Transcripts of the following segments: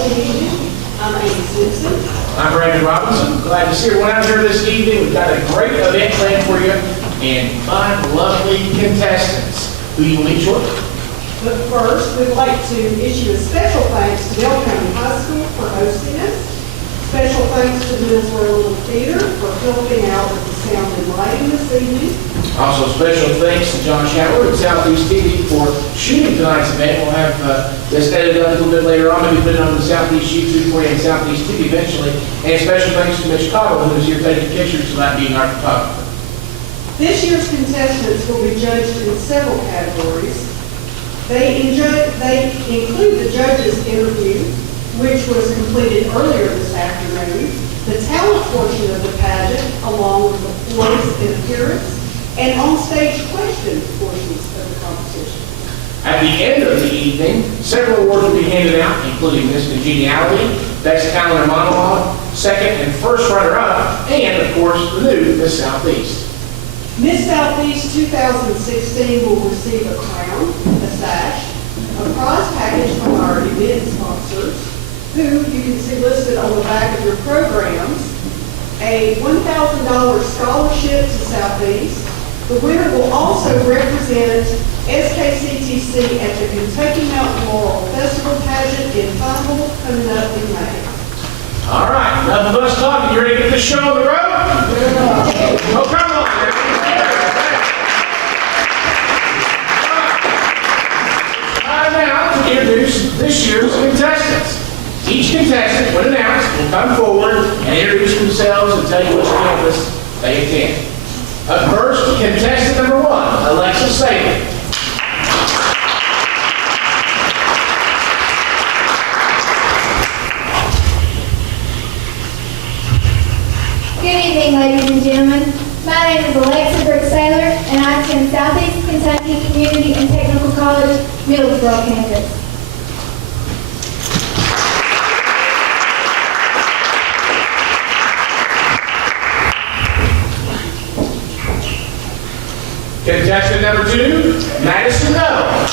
Good evening. I'm Amy Simpson. I'm Brandon Robinson. Glad to see everyone out here this evening. We've got a great event planned for you and 5 lovely contestants who you will meet shortly. But first, we'd like to issue a special thanks to Dale County High School for hosting us. Special thanks to the Millsboro Little Theater for helping out with the sound and lighting this evening. Also, special thanks to John Schaller at Southeast TV for shooting tonight's event. We'll have this edited up a little bit later on, maybe put it on the Southeast YouTube for you and Southeast TV eventually. And special thanks to Mitch Cottle, who is here taking pictures tonight, being our photographer. This year's contestants will be judged in several categories. They include the judges' interview, which was completed earlier this afternoon, the talent portion of the pageant, along with the voice and appearance, and on-stage question portions of the competition. At the end of the evening, several awards will be handed out, including Miss Congeniality, Best Talent or Monologue, second and first runner-up, and, of course, the new Miss Southeast. Miss Southeast 2016 will receive a crown, a sash, a prize package from our event sponsors, who you can see listed on the back of your programs, a $1,000 scholarship to Southeast. The winner will also represent SKCTC at the Kentucky Mountain Laurel Festival pageant in Pineville coming up in May. All right, enough of us talking. You ready to get this show on the road? Yeah. Oh, come on. Time now to introduce this year's contestants. Each contestant, when announced, will come forward and introduce themselves and tell you which campus they attend. Up first, contestant number 1, Alexis Saban. Good evening, ladies and gentlemen. My name is Alexa Brooks-Saylor, and I attend Southeast Kentucky Community and Technical College, Middlesboro campus. Contestant number 2, Madison Noel.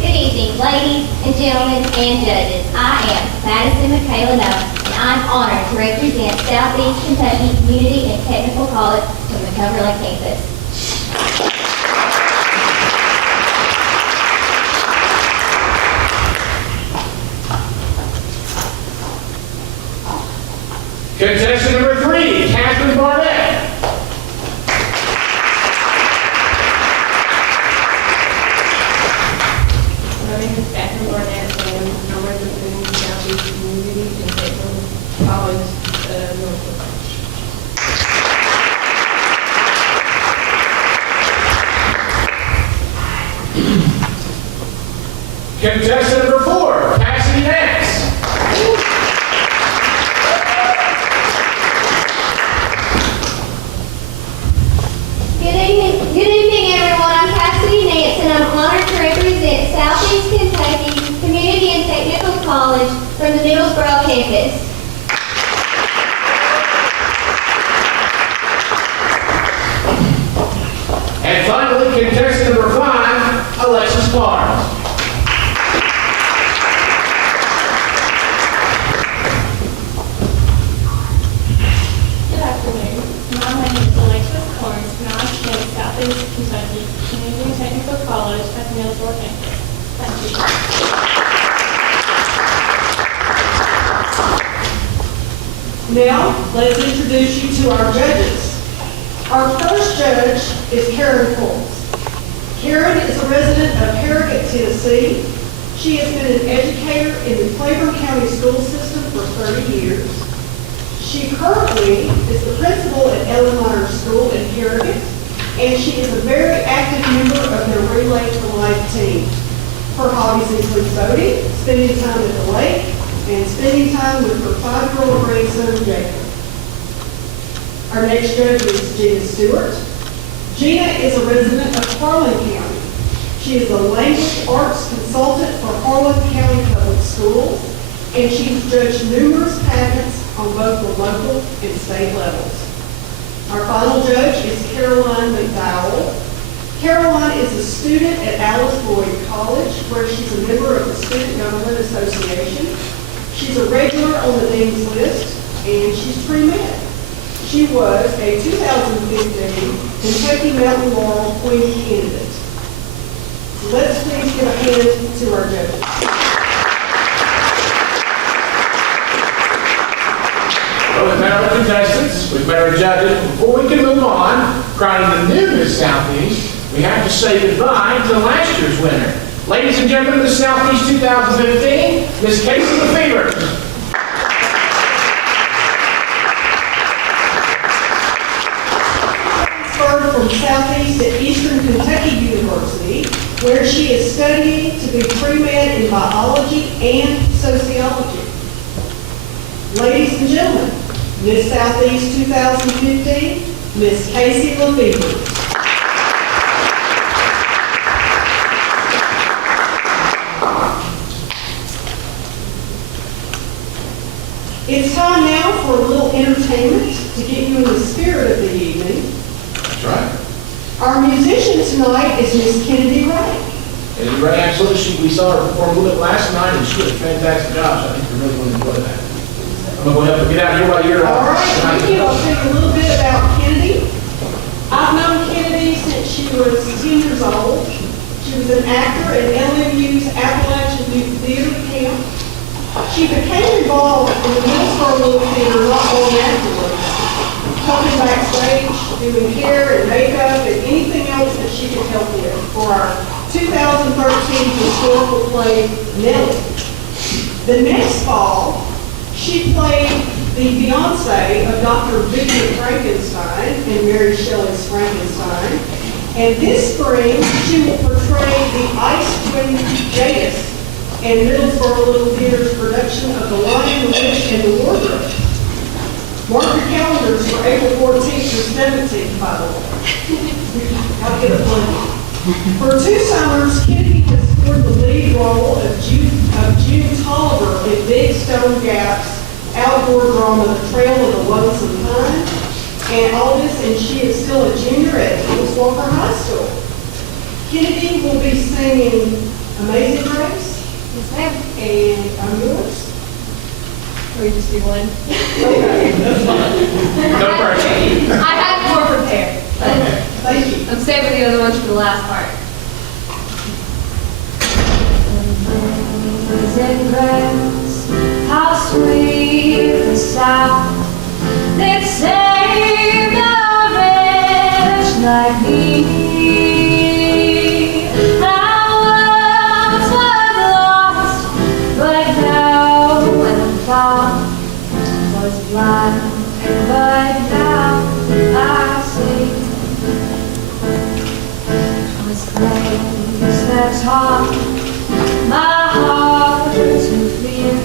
Good evening, ladies and gentlemen and judges. I am Madison Michaela Noel, and I'm honored to represent Southeast Kentucky Community and Technical College from the Cumberland campus. Contestant number 3, Catherine Barnett. My name is Catherine Barnett, and I'm representing Southeast Community and Technical College, Norfolk. Contestant number 4, Cassidy Nance. Good evening, everyone. I'm Cassidy Nance, and I'm honored to represent Southeast Kentucky Community and Technical College from the Middlesboro campus. And finally, contestant number 5, Alexis Barnes. Good afternoon. My name is Alexis Carnes, and I attend Southeast Kentucky Community and Technical College at the Middlesboro campus. Thank you. Now, let's introduce you to our judges. Our first judge is Karen Coles. Karen is a resident of Harrogate, Tennessee. She has been an educator in the Claiborne County school system for 30 years. She currently is the principal at Ellen Minor School in Harrogate, and she is a very active member of their Relay to Life team. Her hobbies include boating, spending time at the lake, and spending time with her 5-year-old grandson, Jacob. Our next judge is Gina Stewart. Gina is a resident of Harlan County. She is a language arts consultant for Harlan County Public Schools, and she has judged numerous pageants on both the local and state levels. Our final judge is Caroline McDowell. She's a regular on the Dean's List, and she's pre-med. She was a 2015 Kentucky Mountain Laurel Queen candidate. So let's please give a hand to our judges. Well, we've met our contestants, we've met our judges. Before we can move on, crowning the new Miss Southeast, we have to say goodbye to last year's winner. Ladies and gentlemen, Miss Southeast 2015, Miss Casey Lefevre. Transferred from Southeast at Eastern Kentucky University, where she is studying to be pre-med in biology and sociology. Ladies and gentlemen, Miss Southeast 2015, Miss Casey Lefevre. It's time now for a little entertainment to get you in the spirit of the evening. That's right. Our musician tonight is Miss Kennedy Ray. And Ray, absolutely, we saw her perform a little bit last night, and she did a fantastic job, so I think you're really going to enjoy that. I'm going to go ahead and get out here while you're All right, thank you. I'll tell you a little bit about Kennedy. I've known Kennedy since she was 10 years old. She was an actor at LMU's Appalachian Youth Theater Camp. She became involved in the Middlesboro Little Theater not long afterwards, coming backstage, doing hair and makeup and anything else that she could help with for our 2013 historical play, Nellie. The next fall, she played the fiancée of Dr. Victor Frankenstein in Mary Shelley's Frankenstein. And this spring, she will portray the Ice Twin Jadis in Middlesboro Little Theater's production of The Lion, the Witch, and the Wardrobe. Mark your calendars for April 14th through 17th, by the way. I'll get a plenty. For 2 summers, Kennedy has scored the lead role of June Tolliver in Big Stone Gap's outdoor drama, The Trail of the Lonesome Pine, and all this, and she is still a junior at East Walker High School. Kennedy will be singing Amazing Grace, Yes, ma'am. and I'm yours. Or you just do one? Okay, that's fine. Go first. I had more prepared, but Thank you. I'm saving the other ones for the last part. Amazing grace, how sweet the sound that saved a wretch like me. I once was lost, but now am found. Was blind, but now I see. 'Twas grace that taught my heart to fear,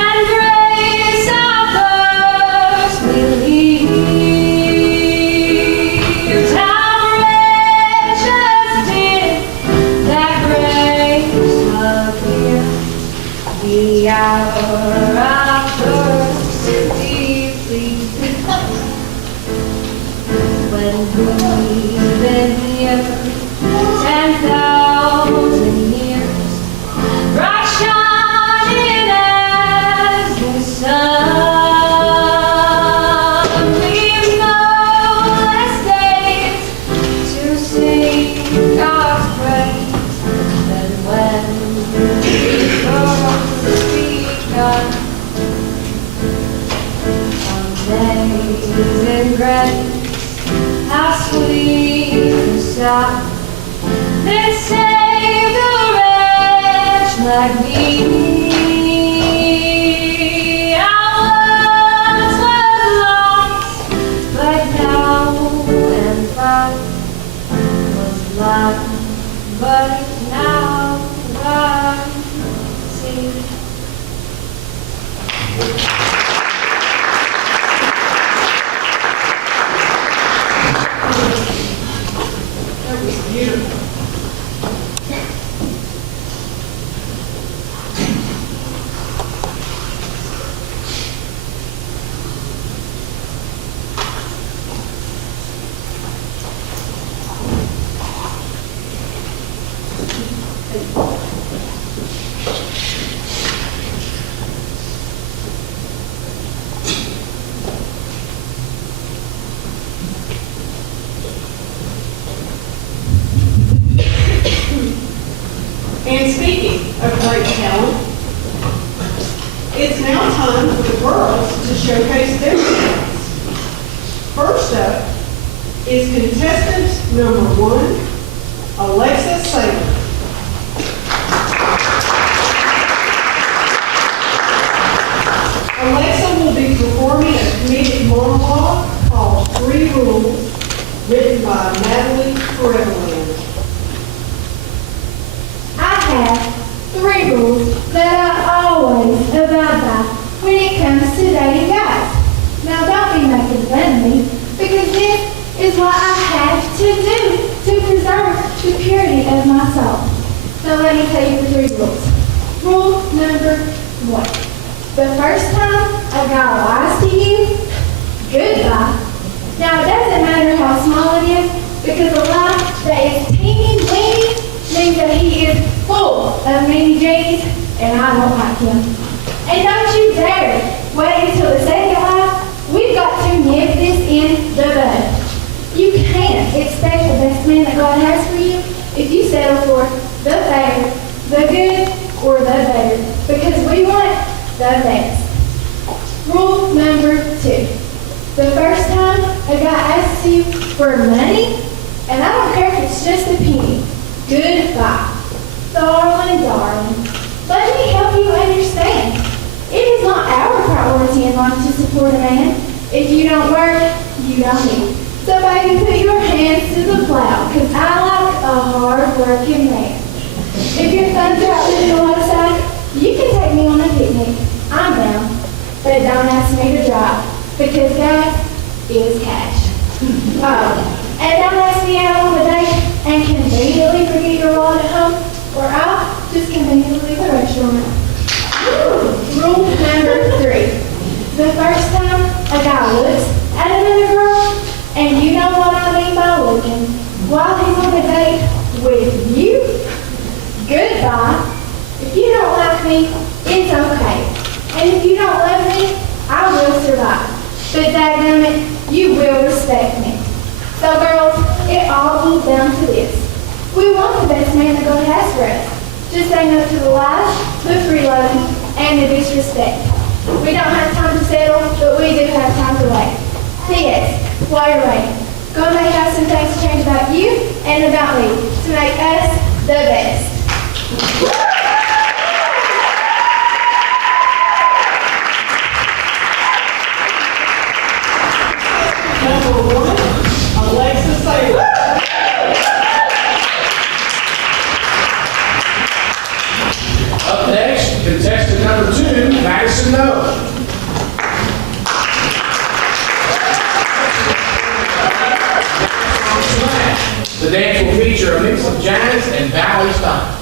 and grace I first believed. How precious did that grace appear, the hour I first deeply when we've been here 10,000 years, bright shining as the sun. We've no less days to sing God's praise than when we first begun. Amazing grace, how sweet the sound that saved a wretch like me. I once was lost, but now am found. Was blind, but now I see. That was beautiful. of great talent. It's now time for the girls to showcase their talents. First up is contestant number 1, Alexa Saylor. Alexa will be performing a comedic monologue called 3 Rules, written by Natalie Foreverland. I have 3 rules that I always abide by when it comes to dating guys. Now don't be making fun of me, because this is what I have to do to preserve the purity of my soul. Now let me tell you the 3 rules. Rule number 1. The first time a guy lies to you, goodbye. Now it doesn't matter how small it is, because a lie that is teeny weeny means that he is full of meanie jeans, and I don't like him. And don't you dare wait until the second lie. We've got to nip this in the bud. You can't expect the best man that God has for you if you settle for the better, the good, or the better, because we want the best. Rule number 2. The first time a guy asks you for money, and I don't care if it's just a penny, goodbye. Darling, let me help you understand. It is not our priority in life to support a man. If you don't work, you don't eat. So baby, put your hands to the plow, because I like a hard-working man. If your son's out living a lifestyle, you can take me on a picnic. I'm down. But don't ask me to drive, because gas is cash. And don't ask me out on a date and conveniently forget your wallet at home, or I'll just conveniently leave the restaurant. Rule number 3. The first time a guy looks at another girl, and you know what I mean by looking, while he's on a date with you, goodbye. If you don't like me, it's okay. And if you don't love me, I will survive. But dadgummit, you will respect me. So girls, it all boils down to this. We want the best man that God has for us. Just say no to the lies, the freeloading, and the disrespect. We don't have time to settle, but we do have time to wait. P.S. While you're waiting, God may have some things to change about you and about me to make us the best. Number 1, Alexa Saylor. Up next, contestant number 2, Madison Noah. The dance will feature a mix of jazz and ballet styles.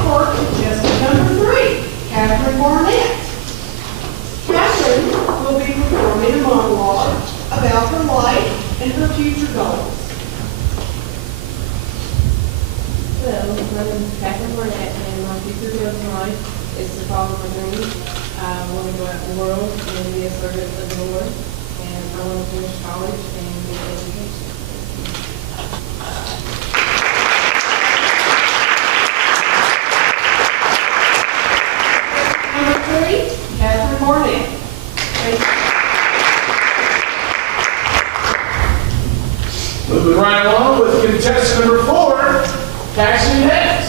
for contestant number 3, Catherine Barnett. Catherine will be performing a monologue about her life and her future goals. Hello, my name is Catherine Barnett, and my future goal in life is to follow my dreams. I want to go out in the world and be a servant of the Lord, and I want to finish college and get an education. Number 3, Catherine Barnett. Thank you. Moving right along with contestant number 4, Cassidy Hess.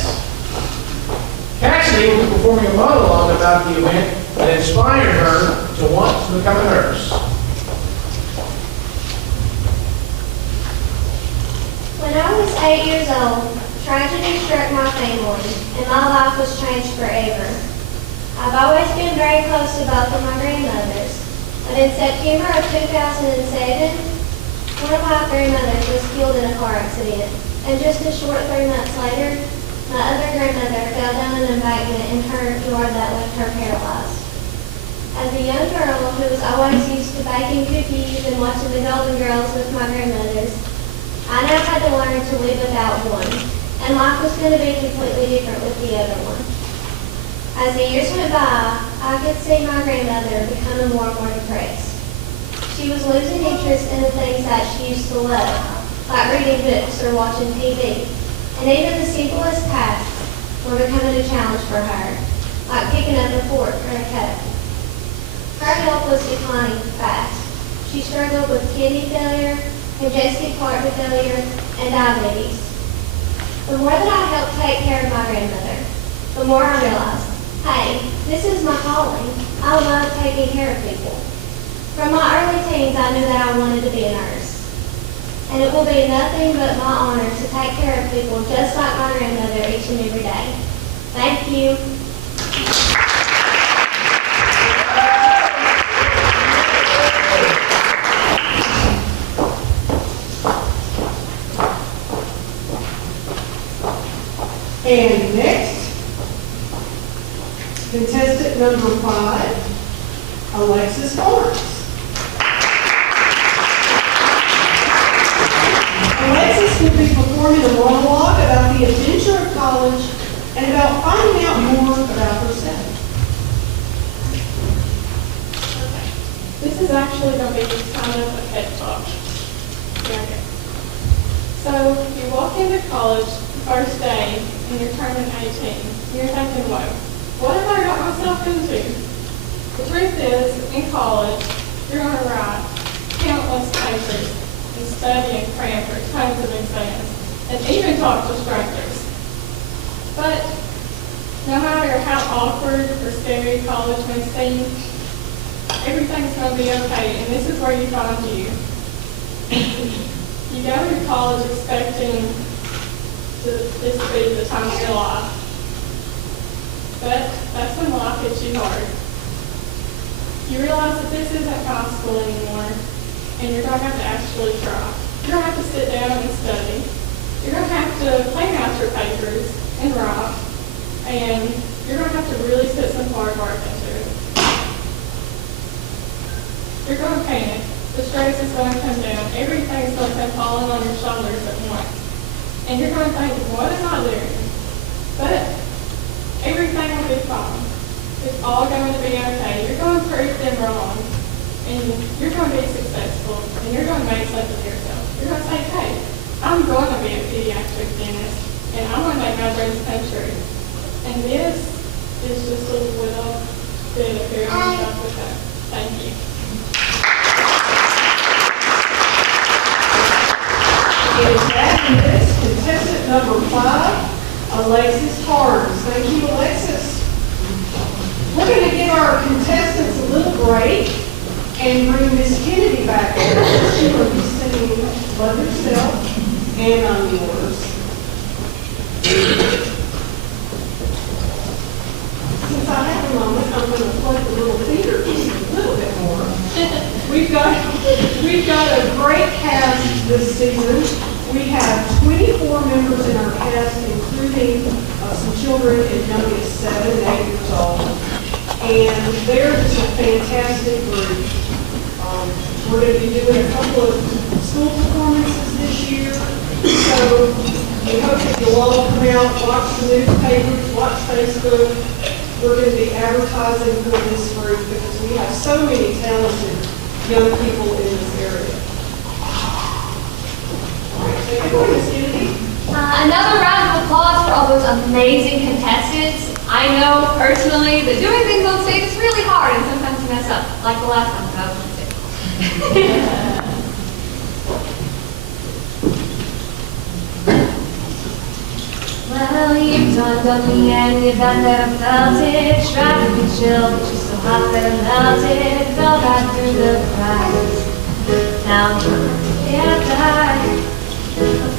Cassidy will be performing a monologue about the event that inspired her to want to become a nurse. When I was 8 years old, tragedy struck my family, and my life was changed forever. I've always been very close to both of my grandmothers, but in September of 2007, one of my grandmothers was killed in a car accident, and just a short 3 months later, my other grandmother fell down an embankment and hurt hard that left her paralyzed. As a young girl who was always used to baking cookies and watching the Golden Girls with my grandmothers, I now had to learn to live without one, and life was going to be completely different with the other one. As the years went by, I could see my grandmother becoming more and more depressed. She was losing interest in the things that she used to love, like reading books or watching TV, and even the simplest tasks were becoming a challenge for her, like picking up a fork or a cup. Her health was declining fast. She struggled with kidney failure, congestive heart failure, and diabetes. The more that I helped take care of my grandmother, the more I realized, hey, this is my calling. I love taking care of people. From my early teens, I knew that I wanted to be a nurse. And it will be nothing but my honor to take care of people just like my grandmother each and every day. Thank you. And next, contestant number 5, Alexis Barnes. Alexis will be performing a monologue about the adventure of college and about finding out more about herself. This is actually going to be kind of a pet talk. Okay. So you walk into college the first day and you're turning 18. You're thinking, whoa, what have I got myself into? The truth is, in college, you're going to write countless papers and study and cram for tons of exams and even talk to strangers. But no matter how awkward or scary college may seem, everything's going to be okay, and this is where you find you. You go to college expecting this to be the time of your life, but that's when life hits you hard. You realize that this isn't high school anymore, and you're going to have to actually try. You're going to have to sit down and study. You're going to have to plan out your papers and write, and you're going to have to really put some hard work into it. You're going to panic. The stress is going to come down. Everything's going to come falling on your shoulders at once. And you're going to think, what am I doing? But everything will be fine. It's all going to be okay. You're going to prove them wrong. And you're going to be successful. And you're going to make something of yourself. You're going to say, hey, I'm going to be a pediatric dentist. And I'm going to make my dreams come true. And this is just a little bit of fear and stuff with that. Thank you. And that is contestant number 5, Alexis Barnes. Thank you, Alexis. We're going to give our contestants a little break and bring Miss Kennedy back here. She will be singing Love Yourself and I'm Yours. Since I have a moment, I'm going to plug the little theater just a little bit more. We've got a great cast this season. We have 24 members in our cast, including some children as young as 7 and 8 years old. And they're just a fantastic group. We're going to be doing a couple of school performances this year. So we hope that you'll all come out, watch the newspapers, watch Facebook. We're going to be advertising for this group because we have so many talented young people in this area. All right, so good morning, Ms. Kennedy. Another round of applause for all those amazing contestants. I know personally that doing things on stage is really hard and sometimes you mess up, like the last time that I was on stage. Well, you've dawned on me and you've got that I felt it. Tried to be chill, but you're so hot that I melted. Fell right through the cracks. Now I'm can't die.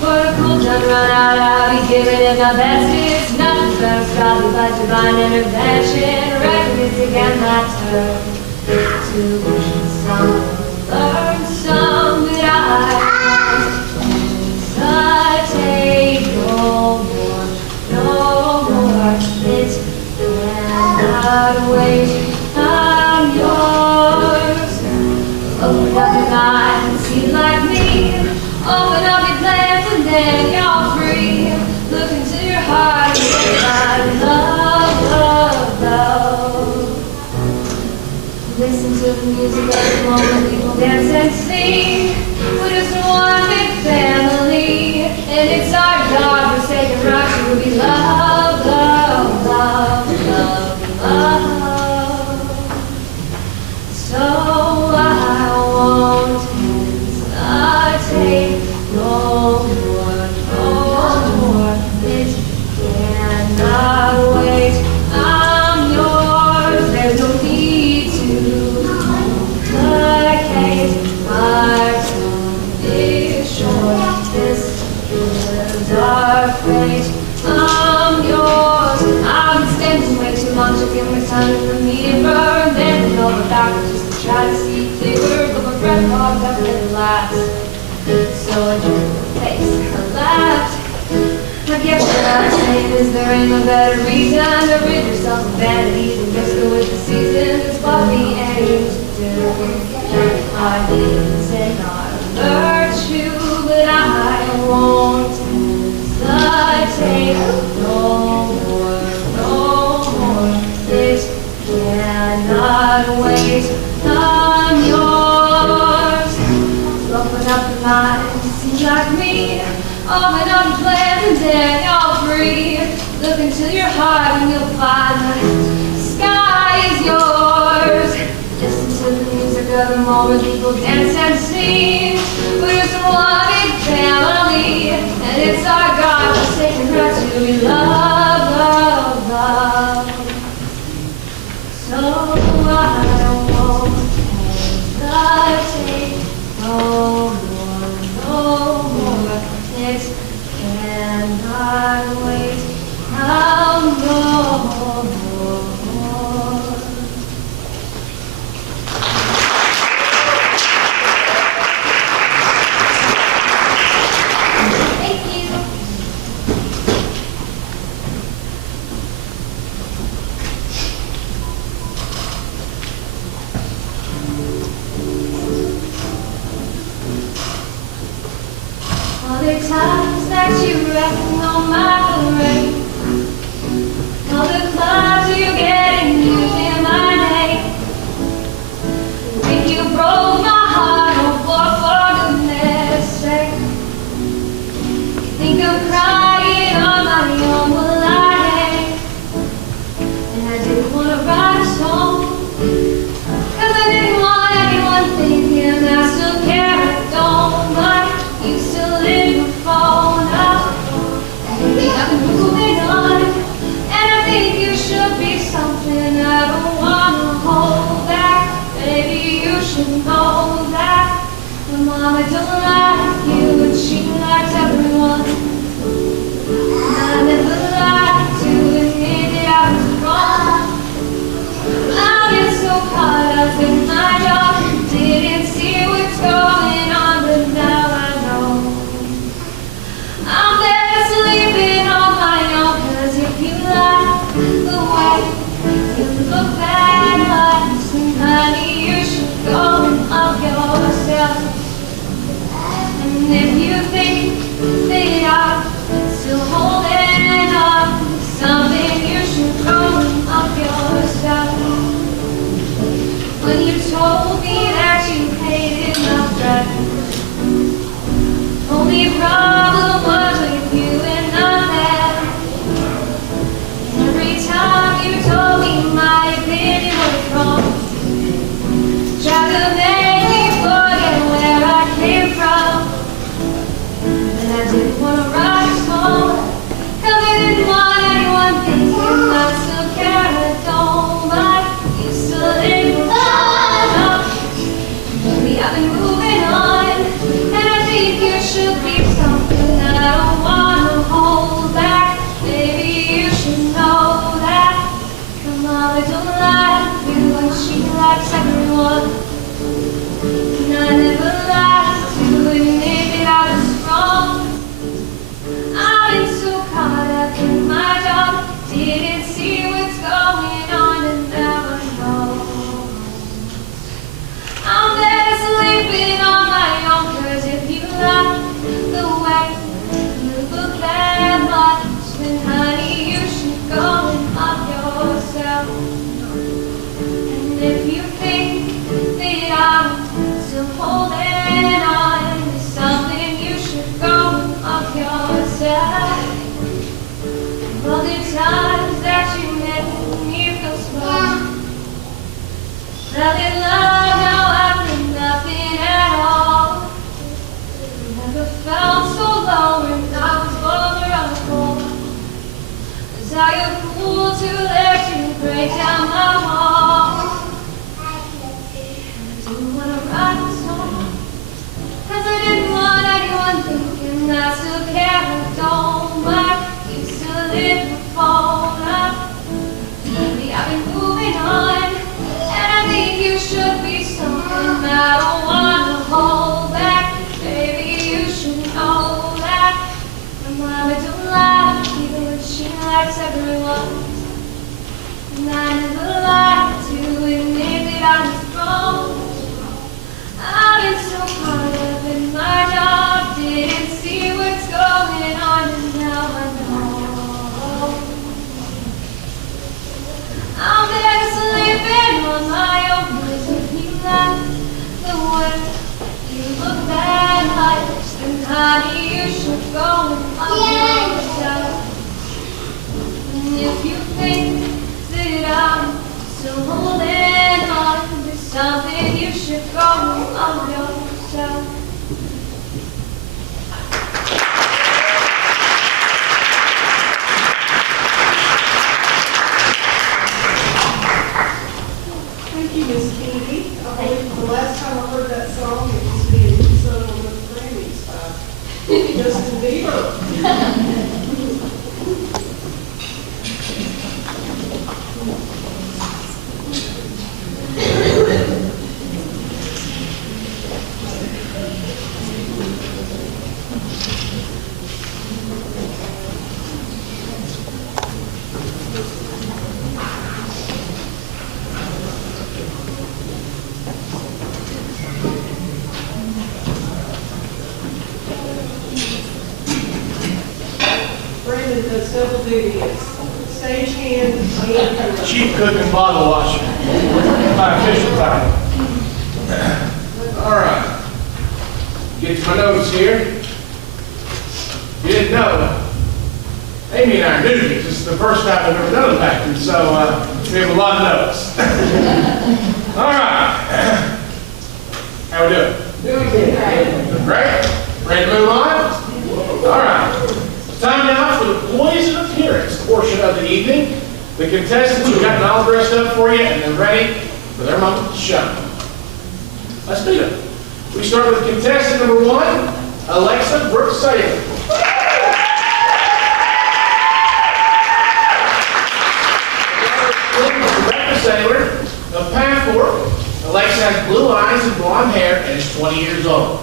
For the cool done run out, I'll be giving it my best. It's nothing but probably by divine intervention. Recognize again my turn to learn some, but I take no more. It cannot wait. I'm yours. Open up your mind, see like me. Open up your plans and then you're free. Look into your heart and find love, love, love. Listen to the music of the moment, people dance and sing. We're just one big family, and it's our God-forsaken right to be love, love, love, love, love. So I won't hesitate no more. It cannot wait. I'm yours. There's no need to complicate. My tongue is short. This is our fate. I'm yours. I've been standing way too long to give my time for me to burn. Bending over backwards just to try to see clearer, but my breath fogs up at last. So I drew her face, her left. I guess what I'm saying is there ain't no better reason to rid yourself of vanities and just go with the season. It's what we aim to do. I didn't say not a virtue, but I won't hesitate no more. It cannot wait. I'm yours. Open up your mind, see like me. Open up your plans and then you're free. Look into your heart and you'll find the sky is yours. Listen to the music of the moment, people dance and sing. We're just one big family, and it's our God-forsaken right to be loved, loved, loved. So I won't hesitate no more. It cannot wait. I'll no more. Thank you. Other times that you resting on my parade. Other clubs you're getting using my name. You think you broke my heart, oh, for goodness sake. You think I'm crying on my own, well I ain't. And I didn't want to write a song, 'cause I didn't want anyone thinking I still care, I don't mind. You still in my phone, I think I can move it. but she likes everyone. And I never liked to admit that I was wrong. I've been so caught up in my job, didn't see what's going on, and now I know. I'm better sleeping on my own, 'cause if you like the way you look that much, then honey, you should go and love yourself. And if you think that I'm still holding on to something, you should go and love yourself. All the times that you made me feel small, fell in love, now I've been nothing at all. Never felt so low when I was vulnerable. Was I a fool to let you break down my walls? I didn't want to write a song, 'cause I didn't want anyone thinking I still care or don't like. Used to live before now. Lately I've been moving on, and I think you should be something I don't want to hold back. Baby, you should know that my mama don't like you, and she likes everyone. And I never like to admit that I was wrong. I've been so caught up in my job, didn't see what's going on, and now I know. I'm better sleeping on my own, 'cause if you like the way you look that much, then honey, you should go and love yourself. And if you think that I'm still holding on to something, you should go and love yourself. Thank you, Miss Kennedy. I believe the last time I heard that song, it was being sung on the Grammys by Justin Bieber. Brandon does double duty as stagehand and Chief cook and bottle washer. My official title. All right. Get to my notes here. You didn't know, Amy and I are newbies. This is the first time we've ever done a factory, so we have a lot of notes. All right. How we doing? doing good. Great. Ready to move on? All right. Time now for the poise and appearance portion of the evening. The contestants have gotten all dressed up for you and they're ready for their moment to shine. Let's meet them. We start with contestant number 1, Alexa Brooks Saylor. Rebecca Saylor of Pathfork. Alexa has blue eyes and blonde hair and is 20 years old.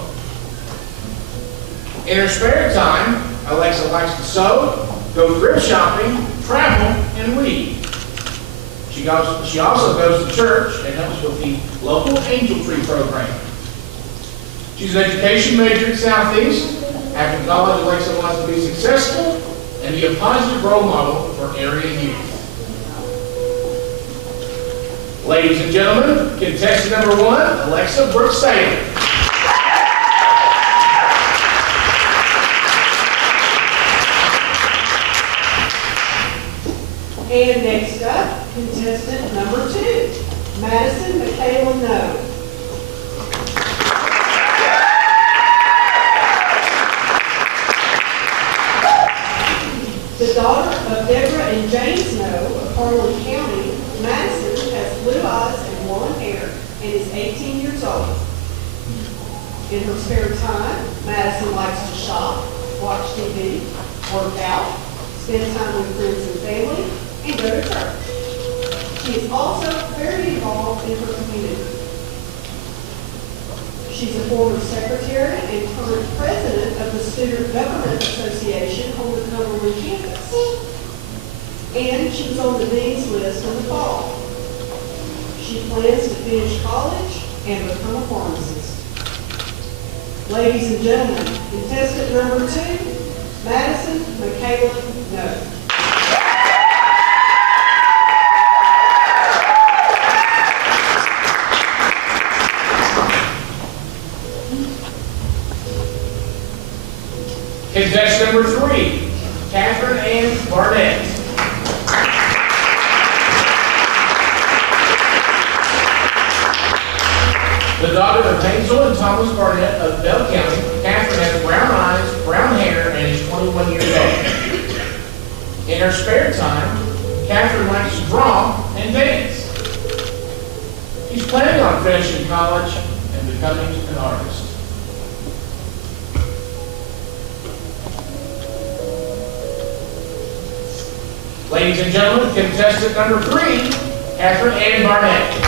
In her spare time, Alexa likes to sew, go thrift shopping, travel, and read. She also goes to church and helps with the local Angel Tree program. She's an education major at Southeast. After college, Alexa wants to be successful and be a positive role model for area youth. Ladies and gentlemen, contestant number 1, Alexa Brooks Saylor. And next up, contestant number 2, Madison Michaela No. The daughter of Deborah and James No of Harlan County, Madison has blue eyes and blonde hair and is 18 years old. In her spare time, Madison likes to shop, watch TV, work out, spend time with friends and family, and go to church. She is also very involved in her community. She's a former secretary and current president of the Student Government Association on the Cumberland campus. And she was on the dean's list in the fall. She plans to finish college and become a pharmacist. Ladies and gentlemen, contestant number 2, Madison Michaela No. Contestant number 3, Catherine Ann Barnett. The daughter of Hazel and Thomas Barnett of Bell County, Catherine has brown eyes, brown hair, and is 21 years old. In her spare time, Catherine likes to draw and dance. She's planning on finishing college and becoming an artist. Ladies and gentlemen, contestant number 3, Catherine Ann Barnett.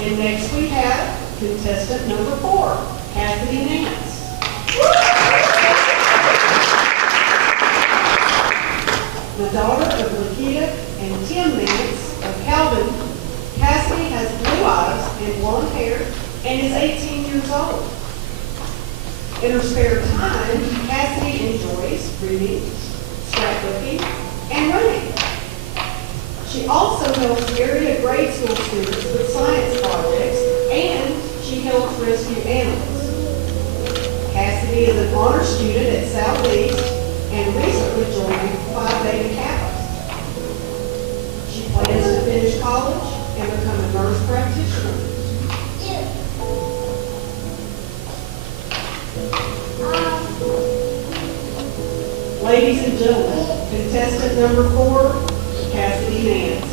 And next we have contestant number 4, Cassidy Nance. The daughter of Lakita and Tim Nance of Calvin, Cassidy has blue eyes and blonde hair and is 18 years old. In her spare time, Cassidy enjoys reading, scrapbooking, and running. She also helps area grade school students with science projects, and she helps rescue animals. Cassidy is an honor student at Southeast and recently joined Phi Beta Kappa. She plans to finish college and become a nurse practitioner. Ladies and gentlemen, contestant number 4, Cassidy Nance.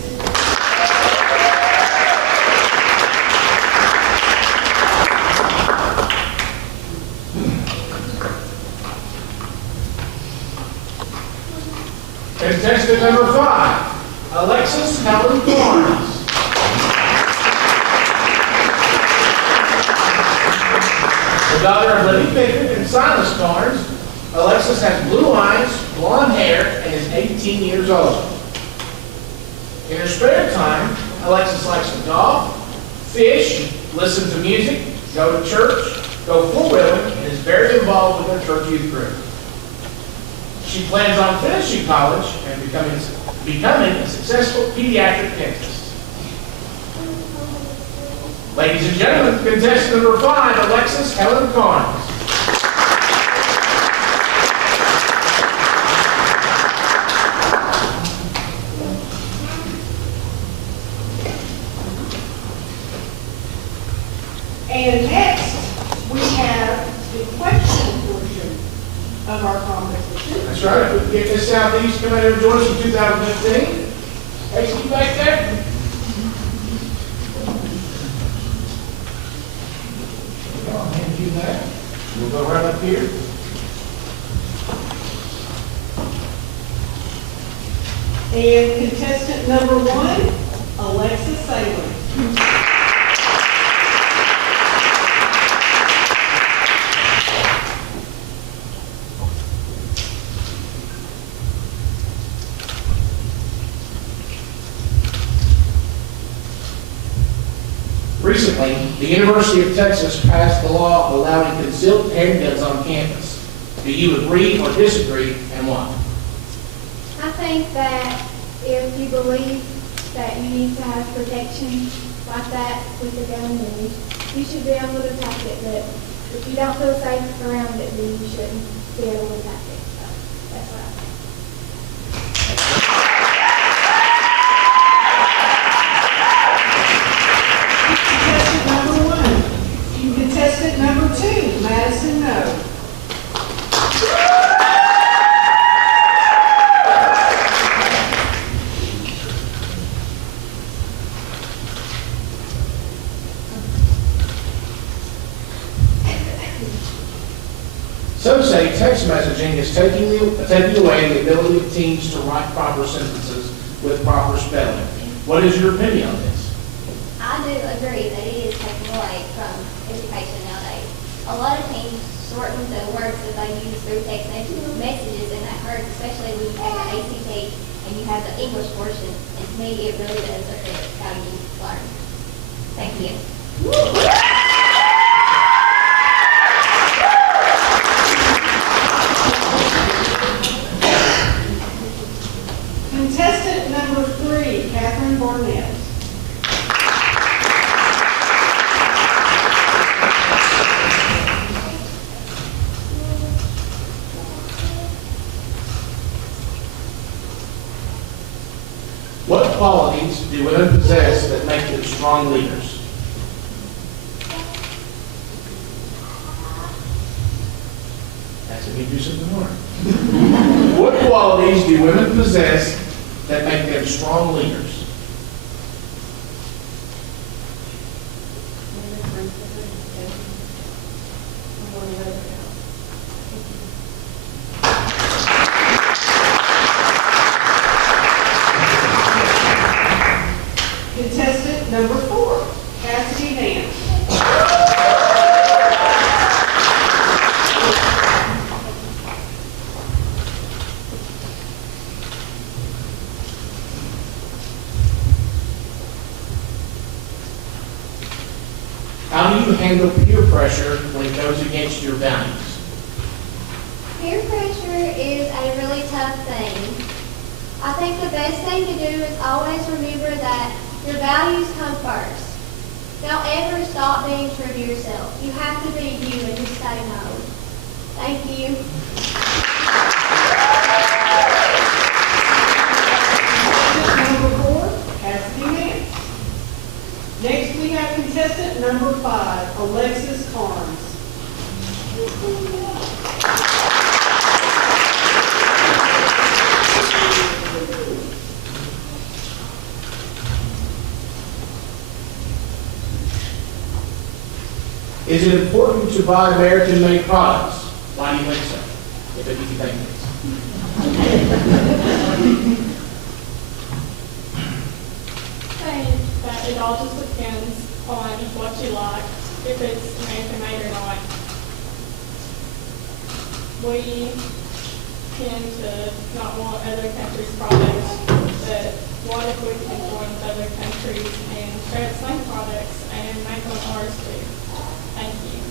Contestant number 5, Alexis Helen Barnes. The daughter of Libby Pickett and Silas Barnes, Alexis has blue eyes, blonde hair, and is 18 years old. In her spare time, Alexis likes to golf, fish, listen to music, go to church, go four-wheeling, and is very involved with her church youth group. She plans on finishing college and becoming a successful pediatric dentist. Ladies and gentlemen, contestant number 5, Alexis Helen Carnes. And next, we have the question portion of our competition. That's right. If we can get this Southeast come out here and join us in 2015. Hey, see you back there? I'll hand you that. We'll go right up here. And contestant number 1, Alexis Saylor. Recently, the University of Texas passed the law allowing concealed handguns on campus. Do you agree or disagree, and why? I think that if you believe that you need to have protection like that with a gun, then you should be able to attack it. But if you don't feel safe around it, then you shouldn't be able to attack it. So that's what I think. Contestant number 1. Contestant number 2, Madison No. Some say Texas text messaging is taking away the ability of teens to write proper sentences with proper spelling. What is your opinion on this? I do agree that it is taken away from education nowadays. A lot of teens shorten the words that they use through text messages, and that hurts, especially when you have the ACT and you have the English portion. And to me, it really does affect how you learn. Thank you. Contestant number 3, Catherine Barnett. What qualities do women possess that make them strong leaders? That's if you do something hard. What qualities do women possess that make them strong leaders? Contestant number 4, Cassidy Nance. How do you handle peer pressure when it goes against your values? Peer pressure is a really tough thing. I think the best thing to do is always remember that your values come first. Don't ever stop being true to yourself. You have to be you and just say no. Thank you. Number 4, Cassidy Nance. Next we have contestant number 5, Alexis Carnes. Is it important to buy American-made products? Why do you think so? If you think it is. Saying that it all just depends on what you like, if it's American made or not. We tend to not want other countries' products, but what if we can join with other countries and share the same products and make them ours too? Thank you.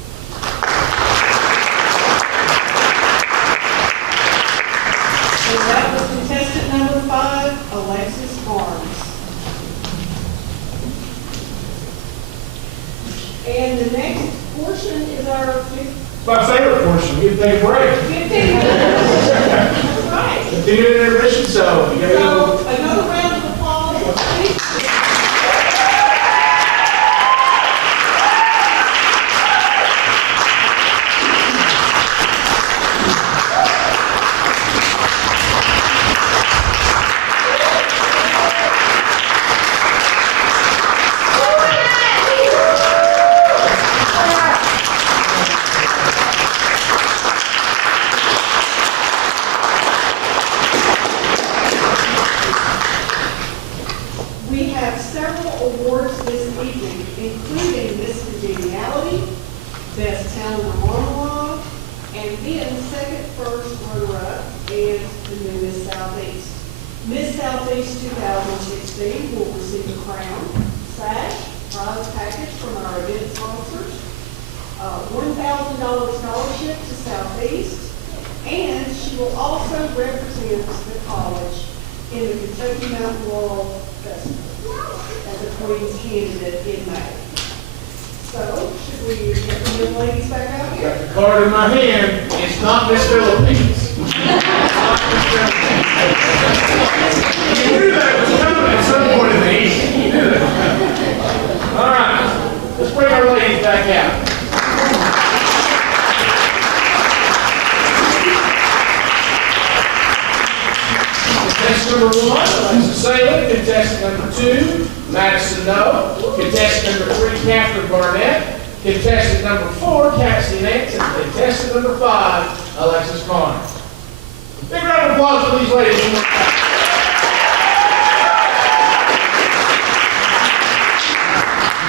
So that was contestant number 5, Alexis Carnes. And the next portion is our My favorite portion, we take a break. 15 minutes. That's right. 15-minute intermission, so you gotta go. So another round of applause, please. We have several awards this evening, including Miss Congeniality, Best Talent or Monologue, and then second, first runner-up, and the new Miss Southeast. Miss Southeast 2016 will receive a crown, sash, prize package from our event sponsors, $1,000 scholarship to Southeast, and she will also represent the college in the Kentucky Mountain Laurel Festival as a Queen's candidate in May. So, should we get the young ladies back out here? Got the card in my hand, it's not Miss Philippines. It's not Miss Philippines. You knew that was coming at some point in the evening. You knew that. All right, let's bring our ladies back out. Contestant number 1, Alexa Salem. Contestant number 2, Madison Noe. Contestant number 3, Catherine Barnett. Contestant number 4, Cassidy Nance. And contestant number 5, Alexis Connor. Big round of applause for these ladies. One more time.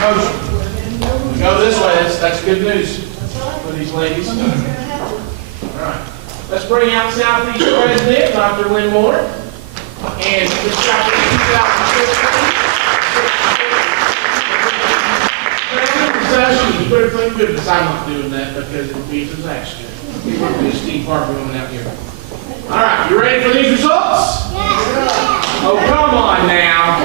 Motion. We go this way. That's good news for these ladies. All right. Let's bring out Southeast President, Dr. Lynn Moore. And this chapter is 2016. You better think good because I'm not doing that because it would be a disaster. We're be a Steve Harvey woman out here. All right, you ready for these results? Yeah. Oh, come on now.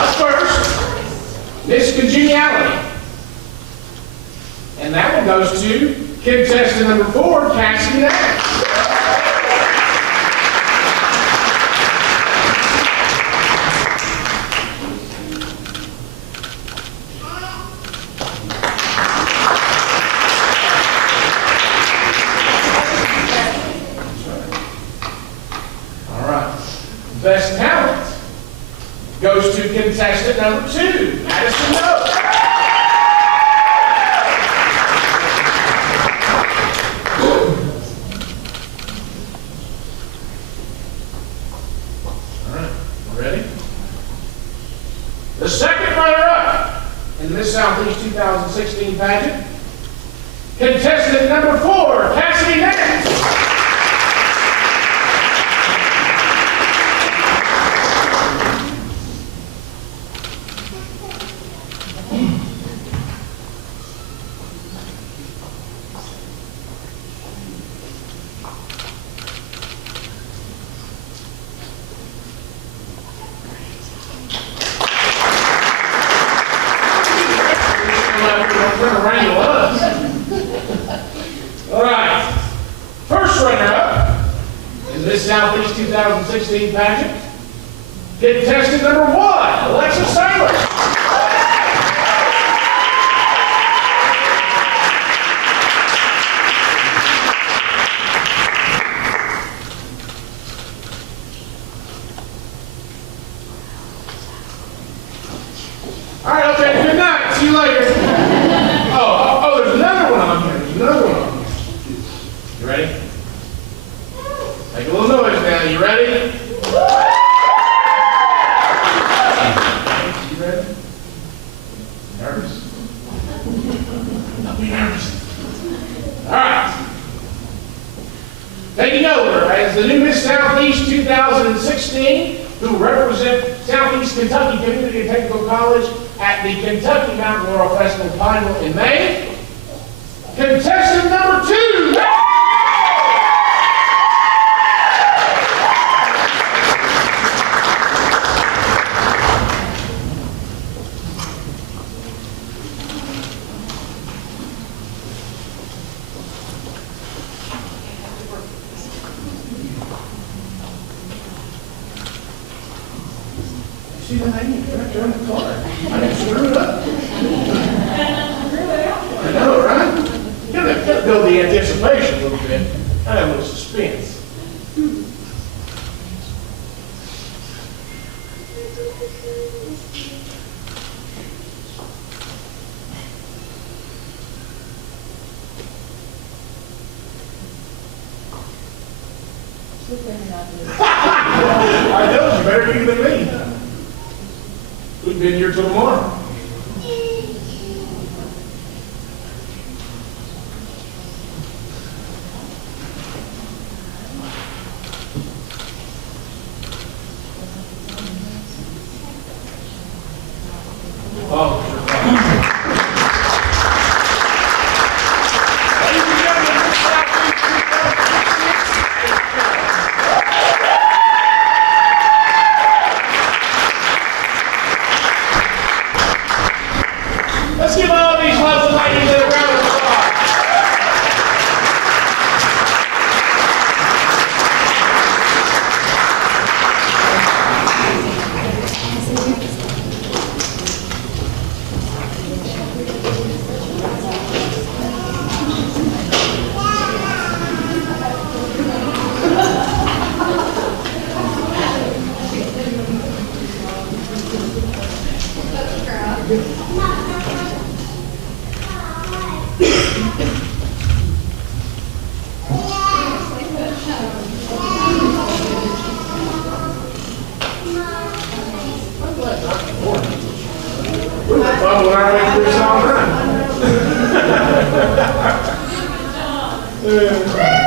Up first, Miss Congeniality. And that one goes to contestant number 4, Cassie Nash. Best talent goes to contestant number 2, Madison Note. All right, ready? The second runner-up in the Miss Southeast 2016 pageant, contestant number 4, Cassidy Nance. All right. First runner-up in this Southeast 2016 pageant, contestant number 1, Alexa Saylor. All right, okay, good night. See you later. Oh, there's another one on here. There's another one on here. You ready? Make a little noise now. You ready? You ready? Nervous? Don't be nervous. All right. Taking over as the new Miss Southeast 2016, who represent Southeast Kentucky Community and Technical College at the Kentucky Mountain Laurel Festival Pineville in May. Contestant number 2. See the name? You're not throwing the card. I didn't screw it up. I know, right? You gotta build the anticipation a little bit. I have a little suspense. I know, you better do than me. We've been here till tomorrow. Oh, sure. Ladies and gentlemen, this Southeast Yeah.